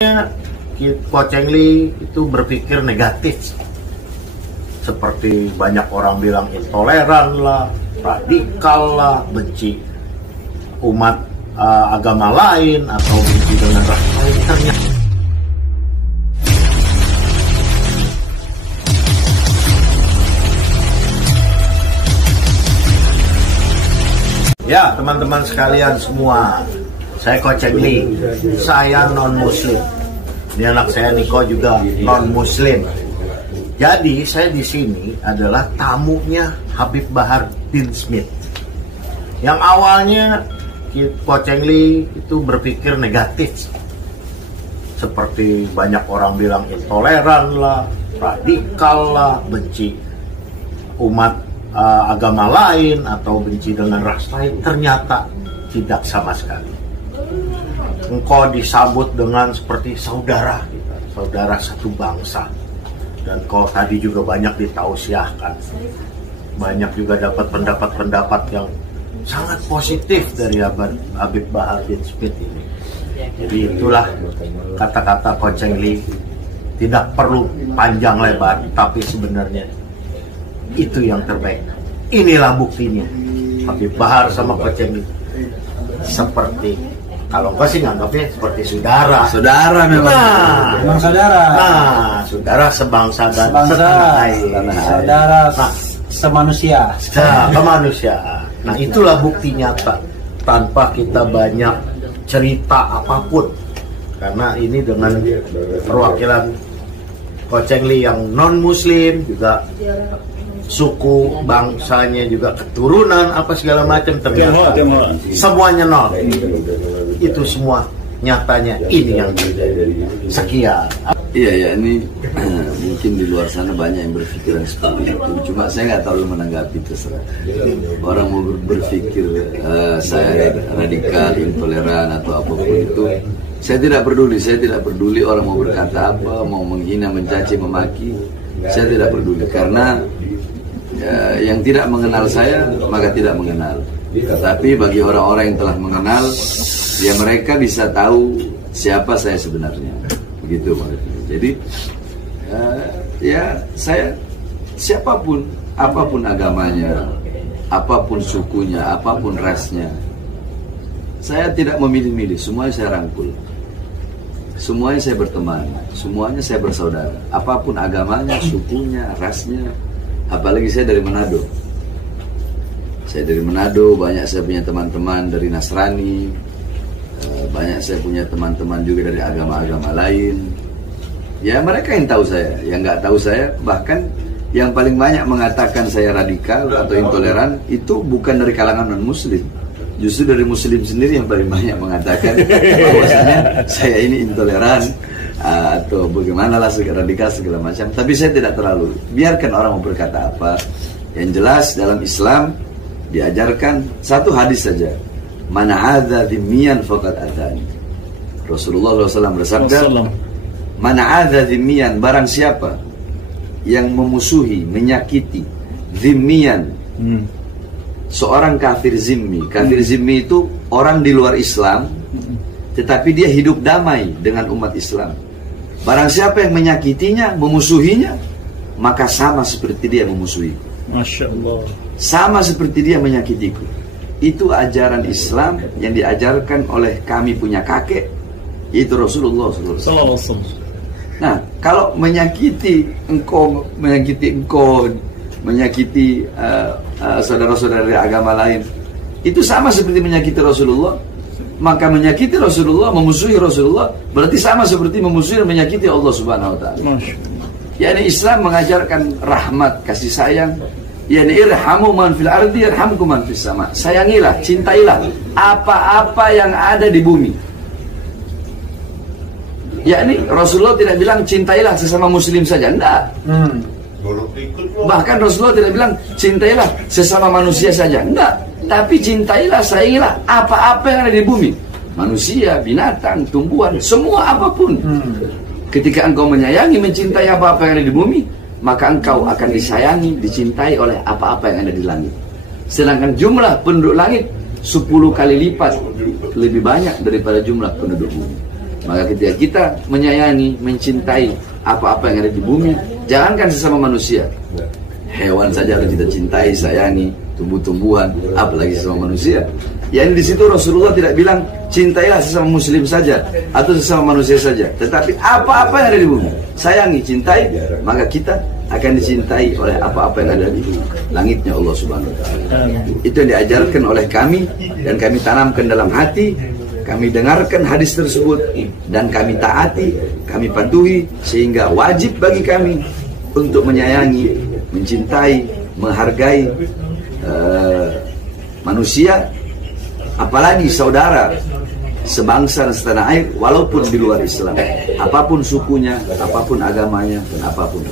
Coach Eng Lee itu berpikir negatif, seperti banyak orang bilang intoleran lah, radikal lah, benci umat agama lain atau benci dengan ras lain. Ternyata ya, teman-teman sekalian semua, saya Coach Eng Lee, saya non-muslim. Ini anak saya Niko juga non-muslim. Jadi saya di sini adalah tamunya Habib Bahar bin Smith. Yang awalnya Coach Eng Lee itu berpikir negatif, seperti banyak orang bilang intoleran lah, radikal lah, benci umat agama lain atau benci dengan ras lain. Ternyata tidak sama sekali. Engkau disambut dengan seperti saudara kita, saudara satu bangsa. Dan kau tadi juga banyak ditausiahkan, banyak juga dapat pendapat-pendapat yang sangat positif dari Habib Bahar bin Smith ini. Jadi itulah kata-kata Coach Eng Lee, tidak perlu panjang lebar, tapi sebenarnya itu yang terbaik. Inilah buktinya, Habib Bahar sama Coach Eng Lee seperti, kalau gue sih nganggapnya seperti saudara. Saudara memang. Memang saudara. Nah, saudara sebangsa dan setanah air. Saudara semanusia. Kemanusiaan. Nah, itulah bukti nyata. Tanpa kita banyak cerita apapun. Karena ini dengan perwakilan Coach Eng Lee yang non-muslim, juga suku, bangsanya juga keturunan, apa segala macam, ternyata semuanya nol. Itu semua nyatanya ini yang terjadi. Sekian. Iya ya, ini mungkin di luar sana banyak yang berpikiran seperti itu. Cuma saya nggak terlalu menanggapi, terserah. Orang mau berpikir saya radikal, intoleran atau apapun itu, saya tidak peduli. Saya tidak peduli orang mau berkata apa, mau menghina, mencaci, memaki. Saya tidak peduli karena yang tidak mengenal saya maka tidak mengenal. Tetapi bagi orang-orang yang telah mengenal, ya mereka bisa tahu siapa saya sebenarnya. Begitu Pak. Jadi ya saya siapapun, apapun agamanya, apapun sukunya, apapun rasnya, saya tidak memilih-milih. Semuanya saya rangkul, semuanya saya berteman, semuanya saya bersaudara. Apapun agamanya, sukunya, rasnya. Apalagi saya dari Manado. Saya dari Manado, banyak saya punya teman-teman dari Nasrani, banyak saya punya teman-teman juga dari agama-agama lain. Ya mereka yang tahu saya, yang nggak tahu saya, bahkan yang paling banyak mengatakan saya radikal atau intoleran itu bukan dari kalangan non-muslim. Justru dari muslim sendiri yang paling banyak mengatakan bahwasanya saya ini intoleran atau bagaimana lah, radikal segala macam. Tapi saya tidak terlalu, biarkan orang mau berkata apa. Yang jelas dalam Islam diajarkan satu hadis saja, mana ada dhimmiyan faqad atani. Rasulullah SAW bersabda, mana ada dhimmiyan, barang siapa yang memusuhi, menyakiti dhimmiyan, seorang kafir zimmi. Kafir zimmi itu orang di luar Islam, tetapi dia hidup damai dengan umat Islam. Barang siapa yang menyakitinya, memusuhinya, maka sama seperti dia memusuhi. Masya Allah. Sama seperti dia menyakitiku. Itu ajaran Islam yang diajarkan oleh kami punya kakek, yaitu Rasulullah SAW. Nah, kalau menyakiti engkau, menyakiti saudara-saudara dari agama lain, itu sama seperti menyakiti Rasulullah. Maka menyakiti Rasulullah, memusuhi Rasulullah, berarti sama seperti memusuhi dan menyakiti Allah Subhanahu wa ta'ala. Yani Islam mengajarkan rahmat, kasih sayang. Yani irhamu man fil ardi yarhamkum man fis sama. Sayangilah, cintailah apa-apa yang ada di bumi. Yani Rasulullah tidak bilang cintailah sesama muslim saja, enggak. Bahkan Rasulullah tidak bilang cintailah sesama manusia saja, enggak. Tapi cintailah, sayangilah apa-apa yang ada di bumi. Manusia, binatang, tumbuhan, semua apapun. Ketika engkau menyayangi, mencintai apa-apa yang ada di bumi, maka engkau akan disayangi, dicintai oleh apa-apa yang ada di langit. Sedangkan jumlah penduduk langit 10 kali lipat lebih banyak daripada jumlah penduduk bumi. Maka ketika kita menyayangi, mencintai apa-apa yang ada di bumi, jangankan sesama manusia, hewan saja harus kita cintai, sayangi, tumbuh-tumbuhan, apalagi sesama manusia. Yang di situ Rasulullah tidak bilang cintailah sesama muslim saja atau sesama manusia saja, tetapi apa-apa yang ada di bumi, sayangi, cintai, maka kita akan dicintai oleh apa-apa yang ada di langitnya Allah Subhanahu wa Ta'ala. Itu yang diajarkan oleh kami dan kami tanamkan dalam hati. Kami dengarkan hadis tersebut dan kami taati, kami patuhi, sehingga wajib bagi kami untuk menyayangi, mencintai, menghargai manusia, apalagi saudara sebangsa dan setanah air, walaupun di luar Islam, apapun sukunya, apapun agamanya, dan apapun.